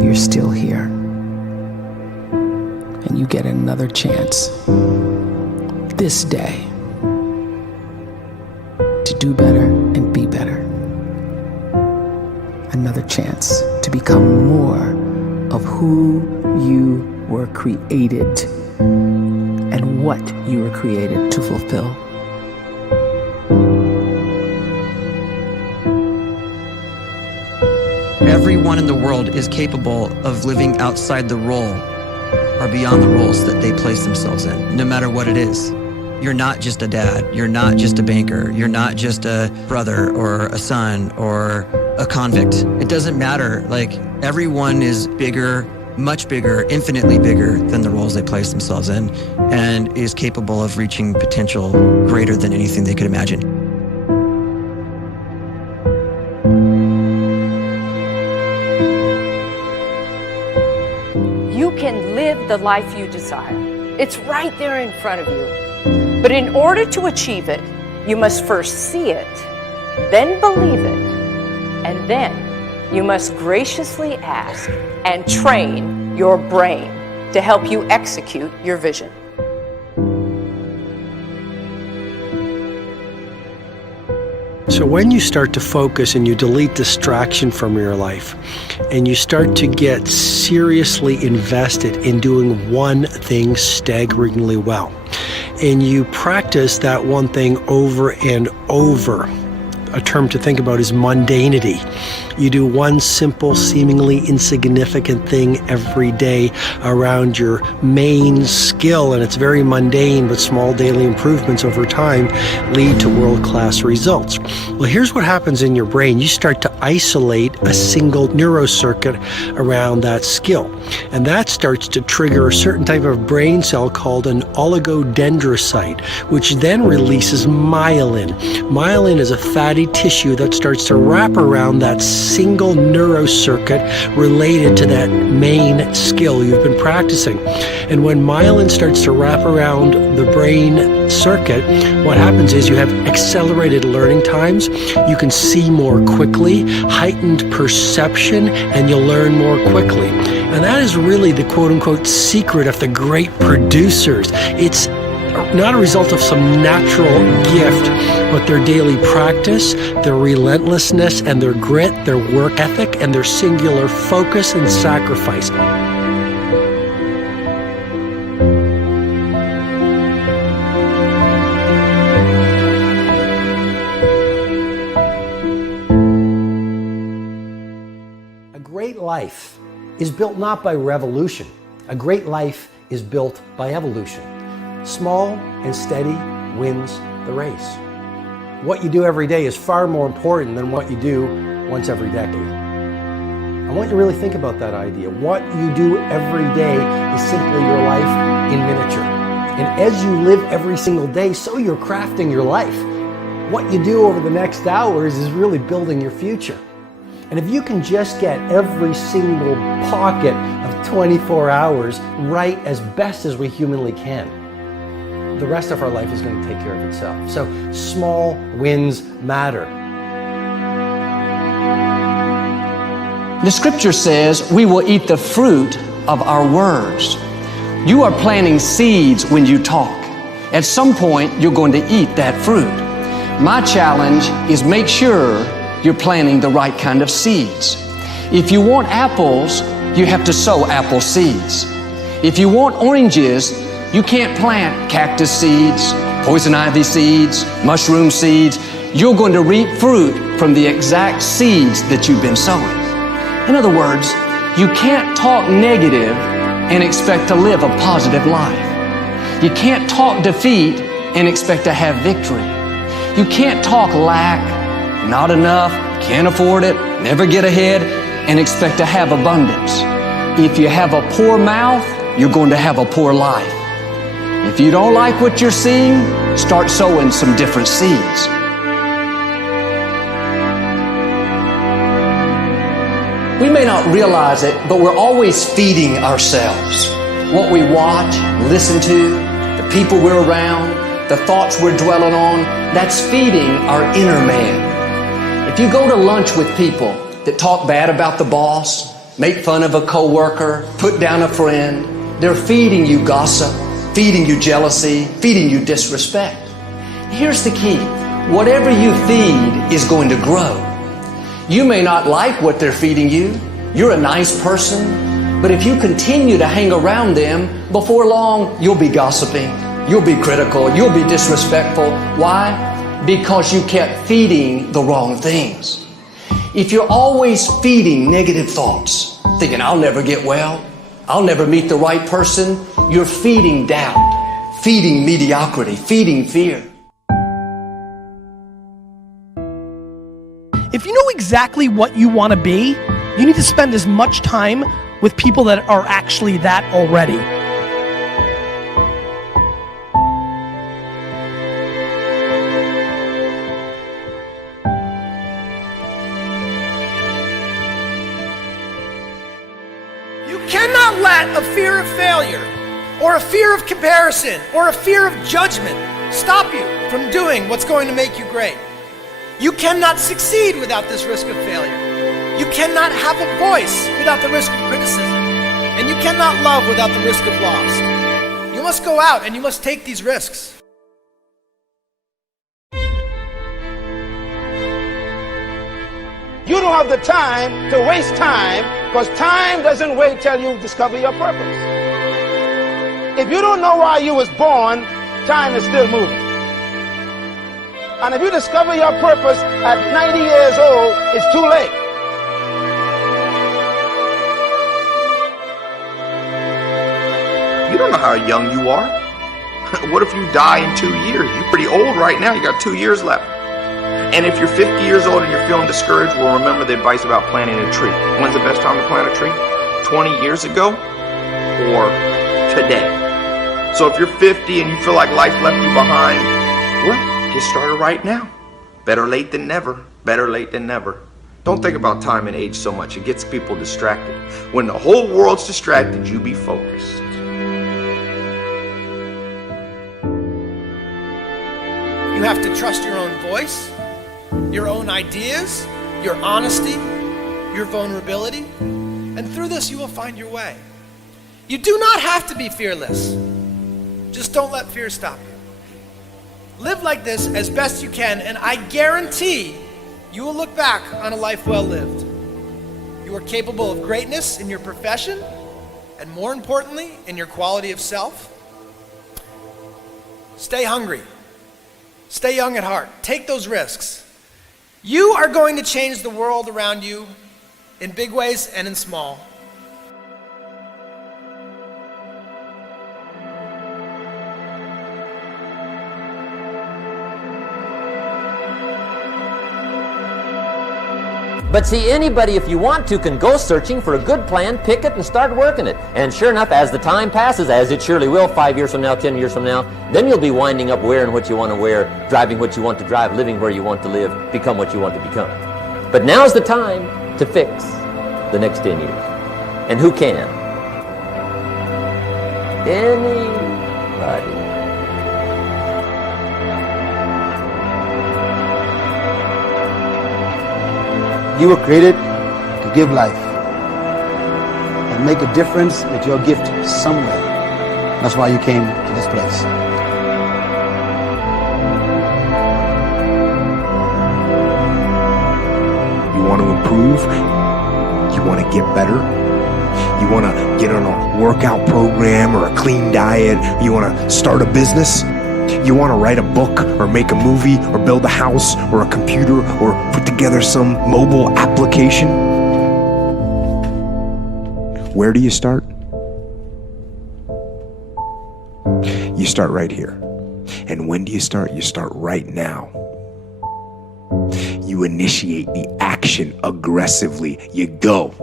you're still here. And you get another chance this day to do better and be better. Another chance to become more of who you were created and what you were created to fulfill. Everyone in the world is capable of living outside the role or beyond the roles that they place themselves in, no matter what it is. You're not just a dad, you're not just a banker, you're not just a brother or a son or a convict. It doesn't matter. Like, everyone is bigger, much bigger, infinitely bigger than the roles they place themselves in, and is capable of reaching potential greater than anything they could imagine. You can live the life you desire. It's right there in front of you. But in order to achieve it, you must first see it, then believe it, and then you must graciously ask and train your brain to help you execute your vision. So when you start to focus and you delete distraction from your life, and you start to get seriously invested in doing one thing staggeringly well, and you practice that one thing over and over, a term to think about is mundanity. You do one simple, seemingly insignificant thing every day around your main skill, and it's very mundane, but small daily improvements over time lead to world-class results. Well, here's what happens in your brain. You start to isolate a single neurocircuit around that skill, and that starts to trigger a certain type of brain cell called an oligodendrocyte, which then releases myelin. Myelin is a fatty tissue that starts to wrap around that single neurocircuit related to that main skill you've been practicing. And when myelin starts to wrap around the brain circuit, what happens is you have accelerated learning times, you can see more quickly, heightened perception, and you'll learn more quickly. And that is really the quote-unquote secret of the great producers. It's not a result of some natural gift, but their daily practice, their relentlessness and their grit, their work ethic, and their singular focus and sacrifice. A great life is built not by revolution. A great life is built by evolution. Small and steady wins the race. What you do every day is far more important than what you do once every decade. I want you to really think about that idea. What you do every day is simply your life in miniature. And as you live every single day, so you're crafting your life. What you do over the next hours is really building your future. And if you can just get every single pocket of 24 hours right as best as we humanly can, the rest of our life is going to take care of itself. So small wins matter. The scripture says we will eat the fruit of our words. You are planting seeds when you talk. At some point, you're going to eat that fruit. My challenge is make sure you're planting the right kind of seeds. If you want apples, you have to sow apple seeds. If you want oranges, you can't plant cactus seeds, poison ivy seeds, mushroom seeds. You're going to reap fruit from the exact seeds that you've been sowing. In other words, you can't talk negative and expect to live a positive life. You can't talk defeat and expect to have victory. You can't talk lack, not enough, can't afford it, never get ahead, and expect to have abundance. If you have a poor mouth, you're going to have a poor life. If you don't like what you're seeing, start sowing some different seeds. We may not realize it, but we're always feeding ourselves. What we watch, listen to, the people we're around, the thoughts we're dwelling on, that's feeding our inner man. If you go to lunch with people that talk bad about the boss, make fun of a coworker, put down a friend. They're feeding you gossip, feeding you jealousy, feeding you disrespect. Here's the key. Whatever you feed is going to grow. You may not like what they're feeding you. You're a nice person. But if you continue to hang around them, before long, you'll be gossiping. You'll be critical. You'll be disrespectful. Why? Because you kept feeding the wrong things. If you're always feeding negative thoughts, thinking, I'll never get well, I'll never meet the right person, you're feeding doubt, feeding mediocrity, feeding fear. If you know exactly what you want to be, you need to spend as much time with people that are actually that already. You cannot let a fear of failure, or a fear of comparison, or a fear of judgment stop you from doing what's going to make you great. You cannot succeed without this risk of failure. You cannot have a voice without the risk of criticism. And you cannot love without the risk of loss. You must go out and you must take these risks. You don't have the time to waste time, because time doesn't wait till you discover your purpose. If you don't know why you was born, time is still moving. And if you discover your purpose at 90 years old, it's too late. You don't know how young you are. What if you die in 2 years? You're pretty old right now. You got 2 years left. And if you're 50 years old and you're feeling discouraged, well, remember the advice about planting a tree. When's the best time to plant a tree? 20 years ago or today? So if you're 50 and you feel like life left you behind, well, get started right now. Better late than never. Better late than never. Don't think about time and age so much. It gets people distracted. When the whole world's distracted, you be focused. You have to trust your own voice, your own ideas, your honesty, your vulnerability, and through this you will find your way. You do not have to be fearless. Just don't let fear stop you. Live like this as best you can, and I guarantee you will look back on a life well lived. You are capable of greatness in your profession, and more importantly, in your quality of self. Stay hungry. Stay young at heart. Take those risks. You are going to change the world around you in big ways and in small. But see, anybody, if you want to, can go searching for a good plan, pick it, and start working it. And sure enough, as the time passes, as it surely will 5 years from now, 10 years from now, then you'll be winding up wearing what you want to wear, driving what you want to drive, living where you want to live, become what you want to become. But now's the time to fix the next 10 years. And who can? Anybody. You were created to give life and make a difference with your gift somewhere. That's why you came to this place. You want to improve? You want to get better? You want to get on a workout program or a clean diet? You want to start a business? You want to write a book or make a movie or build a house or a computer or put together some mobile application? Where do you start? You start right here. And when do you start? You start right now. You initiate the action aggressively. You go.